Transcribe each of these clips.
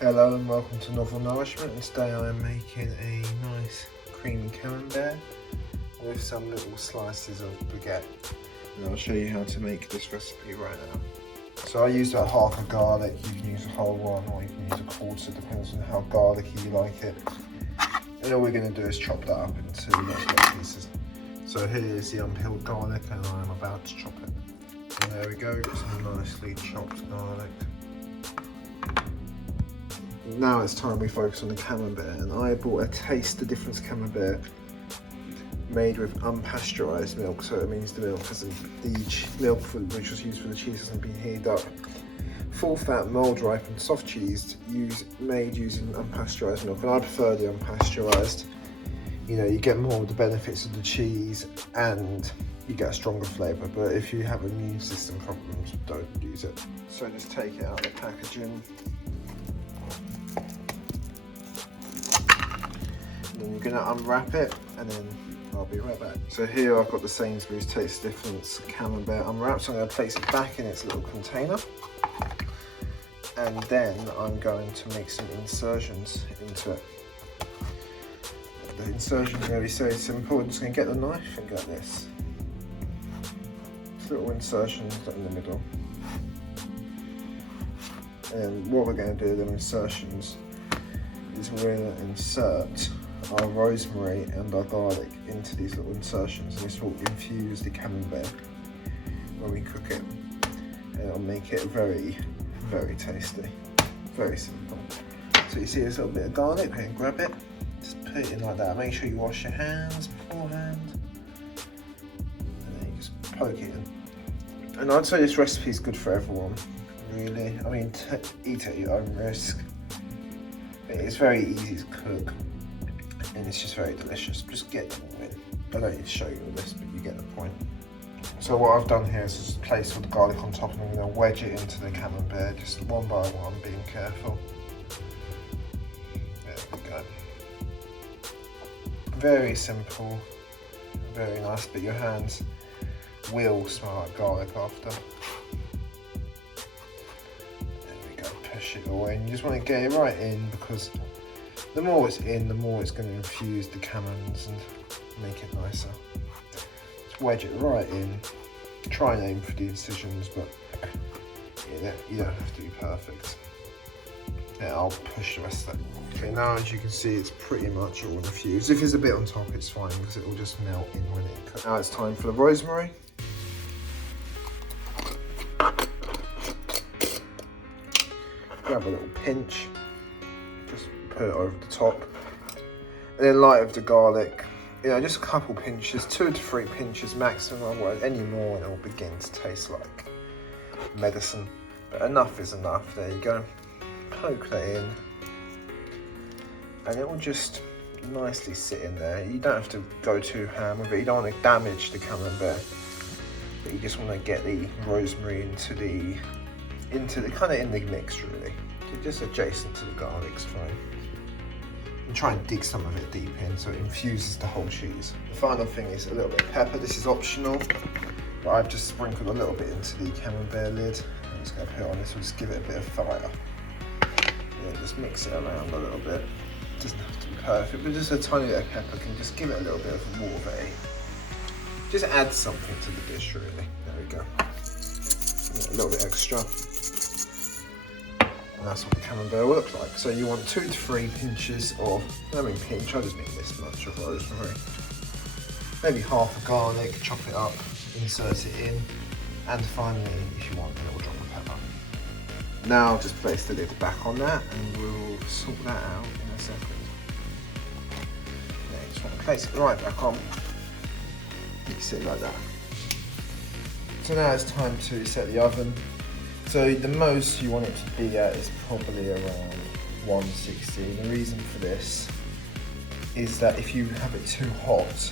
Hello and welcome to Novel Nourishment, and today I am making a nice creamy camembert with some little slices of baguette, and I'll show you how to make this recipe right now. So I used about half a garlic. You can use a whole one or you can use a quarter, depends on how garlicky you like it. And all we're going to do is chop that up into little pieces. So here's the unpeeled garlic and I'm about to chop it. And there we go, some nicely chopped garlic. Now it's time we focus on the camembert, and I bought a Taste the Difference camembert made with unpasteurised milk, so it means the milk hasn't, the milk which was used for the cheese hasn't been heated up. Full fat, mould ripened, soft cheese made using unpasteurised milk, and I prefer the unpasteurised. You know, you get more of the benefits of the cheese and you get a stronger flavour, but if you have immune system problems, don't use it. So just take it out of the packaging. Then you're going to unwrap it and then I'll be right back. So here I've got the Sainsbury's Taste Difference camembert unwrapped, so I'm going to place it back in its little container. And then I'm going to make some insertions into it. The insertions are going to be so simple. I'm just going to get the knife and go like this. Little insertions in the middle. And what we're going to do with them insertions is we're going to insert our rosemary and our garlic into these little insertions, and this will infuse the camembert when we cook it, and it'll make it very, very tasty. Very simple. So you see this little bit of garlic, you can grab it, just put it in like that. Make sure you wash your hands beforehand, and then you just poke it in. And I'd say this recipe is good for everyone, really. I mean, eat at your own risk. It's very easy to cook. And it's just very delicious. Just get them all in. I don't need to show you all this, but you get the point. So what I've done here is just place all the garlic on top, and I'm going to wedge it into the camembert, just one by one, being careful. There we go. Very simple, very nice, but your hands will smell like garlic after. There we go, push it away, and you just want to get it right in, because the more it's in, the more it's going to infuse the camembert and make it nicer. Just wedge it right in. Try and aim for the incisions, but you don't have to be perfect. Yeah, I'll push the rest of that. Okay, now as you can see, it's pretty much all infused. If there's a bit on top, it's fine, because it will just melt in when it cooks. Now it's time for the rosemary. Grab a little pinch. Put it over the top, and then light of the garlic, you know, just a couple pinches, 2 to 3 pinches maximum, otherwise any more and it will begin to taste like medicine, but enough is enough. There you go, poke that in, and it will just nicely sit in there. You don't have to go too ham with it, you don't want to damage the camembert, but you just want to get the rosemary into the kind of in the mix, really. So just adjacent to the garlic's fine. And try and dig some of it deep in so it infuses the whole cheese. The final thing is a little bit of pepper. This is optional, but I've just sprinkled a little bit into the camembert lid. I'm just going to put it on this, we'll just give it a bit of fire. Yeah, just mix it around a little bit. It doesn't have to be perfect, but just a tiny bit of pepper can just give it a little bit of warmth. Just add something to the dish, really. There we go. Yeah, a little bit extra. And that's what the camembert will look like. So you want 2 to 3 pinches of, I mean pinch, I just mean this much of rosemary. Maybe half a garlic, chop it up, insert it in, and finally, if you want, a little drop of pepper. Now I'll just place the lid back on that, and we'll sort that out in a second. There, you just want to place it right back on. You sit like that. So now it's time to set the oven. So the most you want it to be at is probably around 160. And the reason for this is that if you have it too hot,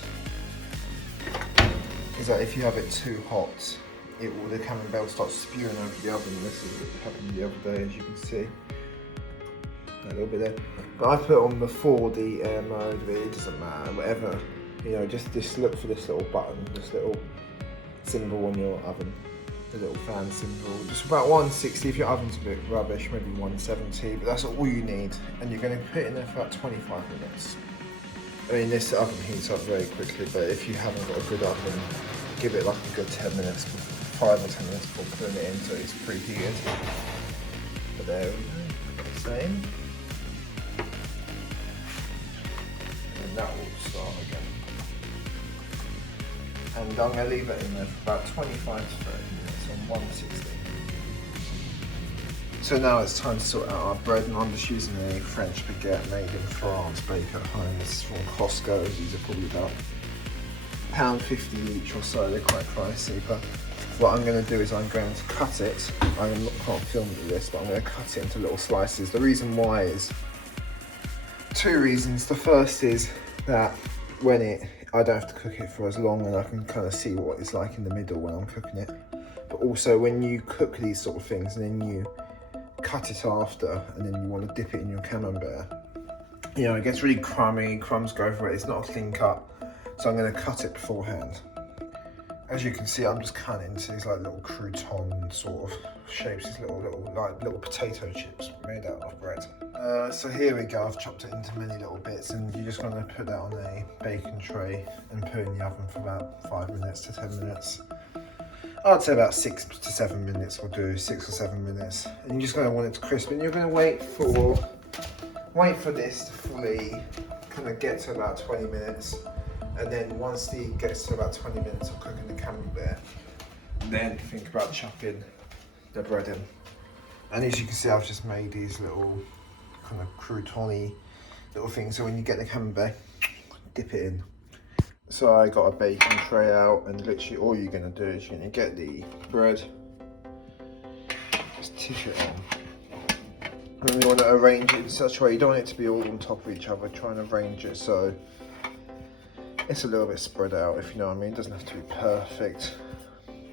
the camembert will start spewing over the oven. This is what happened the other day, as you can see. A little bit there. But I put it on before the air mode, but it doesn't matter, whatever. You know, just look for this little button, this little symbol on your oven. the little fan symbol. Just about 160 if your oven's a bit rubbish, maybe 170, but that's all you need. And you're going to put it in there for about 25 minutes. I mean, this oven heats up very quickly, but if you haven't got a good oven, give it like a good 10 minutes, 5 or 10 minutes before putting it in so it's preheated. But there we go, same. And that will start again. And I'm going to leave it in there for about 25 to 30 minutes on 160. So now it's time to sort out our bread, and I'm just using a French baguette made in France, bake at home. This is from Costco. These are probably about £1.50 each or so. They're quite pricey, but what I'm going to do is I'm going to cut it. I can't film this, but I'm going to cut it into little slices. The reason why is two reasons. The first is that when I don't have to cook it for as long, and I can kind of see what it's like in the middle when I'm cooking it. But also when you cook these sort of things and then you cut it after, and then you want to dip it in your Camembert, you know, it gets really crummy, crumbs go everywhere, it's not a clean cut. So I'm going to cut it beforehand. As you can see, I'm just cutting into these like little crouton sort of shapes, these little potato chips made out of bread. So here we go, I've chopped it into many little bits, and you're just going to put that on a baking tray and put it in the oven for about 5 minutes to 10 minutes. I'd say about 6 to 7 minutes will do, 6 or 7 minutes. And you're just going to want it to crisp, and you're going to wait for this to fully kind of get to about 20 minutes. And then once it gets to about 20 minutes of cooking the Camembert, then think about chucking the bread in. And as you can see, I've just made these little kind of crouton-y little things. So when you get the Camembert, dip it in. So I got a baking tray out, and literally all you're going to do is you're going to get the bread, just tip it on. And you want to arrange it in such a way, you don't want it to be all on top of each other, try and arrange it so it's a little bit spread out, if you know what I mean. It doesn't have to be perfect,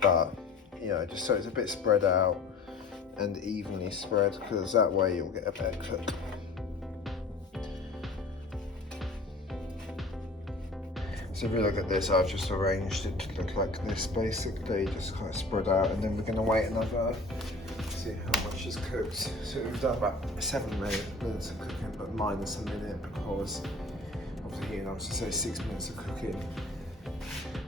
but you know, just so it's a bit spread out and evenly spread, because that way you'll get a better cook. So if you look at this, I've just arranged it to look like this basically, just kind of spread out, and then we're going to wait another, see how much is cooked. So we've done about 7 minutes of cooking, but minus a minute because of the heating on, so say 6 minutes of cooking.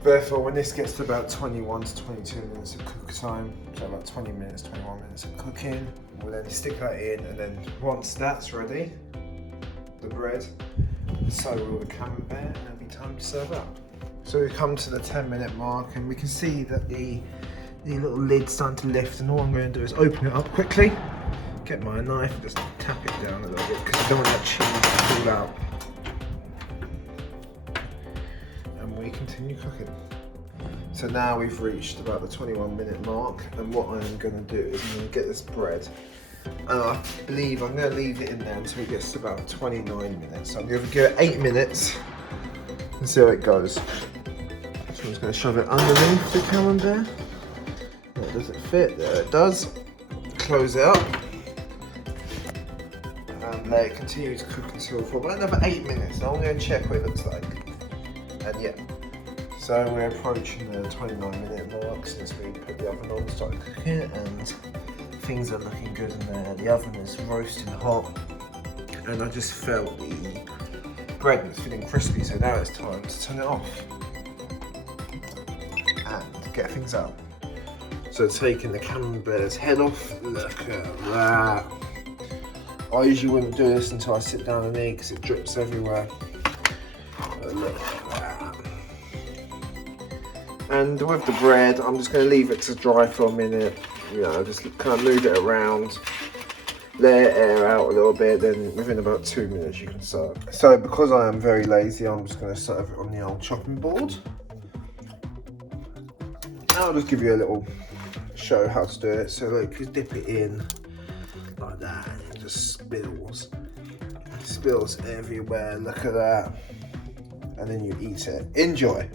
Therefore, when this gets to about 21 to 22 minutes of cook time, so about 20 minutes, 21 minutes of cooking, we'll then stick that in, and then once that's ready, the bread, so will the Camembert, and it'll be time to serve up. So we've come to the 10-minute mark, and we can see that the little lid's starting to lift, and all I'm going to do is open it up quickly, get my knife and just tap it down a little bit, because I don't want that cheese to fall out. And we continue cooking. So now we've reached about the 21-minute mark, and what I'm going to do is I'm going to get this bread, and I believe I'm going to leave it in there until it gets to about 29 minutes. So I'm going to give it 8 minutes and see how it goes. So I'm just going to shove it underneath the Camembert. Does it fit? There it does. Close it up and let it continue to cook until for about another 8 minutes. Now I'm going to check what it looks like. And yeah, so we're approaching the 29-minute mark since we put the oven on, started cooking it, and things are looking good in there. The oven is roasting hot, and I just felt the bread was feeling crispy, so now it's time to turn it off and get things out. So taking the Camembert's head off, look at that. I usually wouldn't do this until I sit down and eat because it drips everywhere. But look at that. And with the bread, I'm just going to leave it to dry for a minute. You know, just kind of move it around, let it air out a little bit, then within about 2 minutes you can serve. So because I am very lazy, I'm just going to serve it on the old chopping board. I'll just give you a little show how to do it. So like, you dip it in like that, and it just spills. It spills everywhere, look at that. And then you eat it. Enjoy.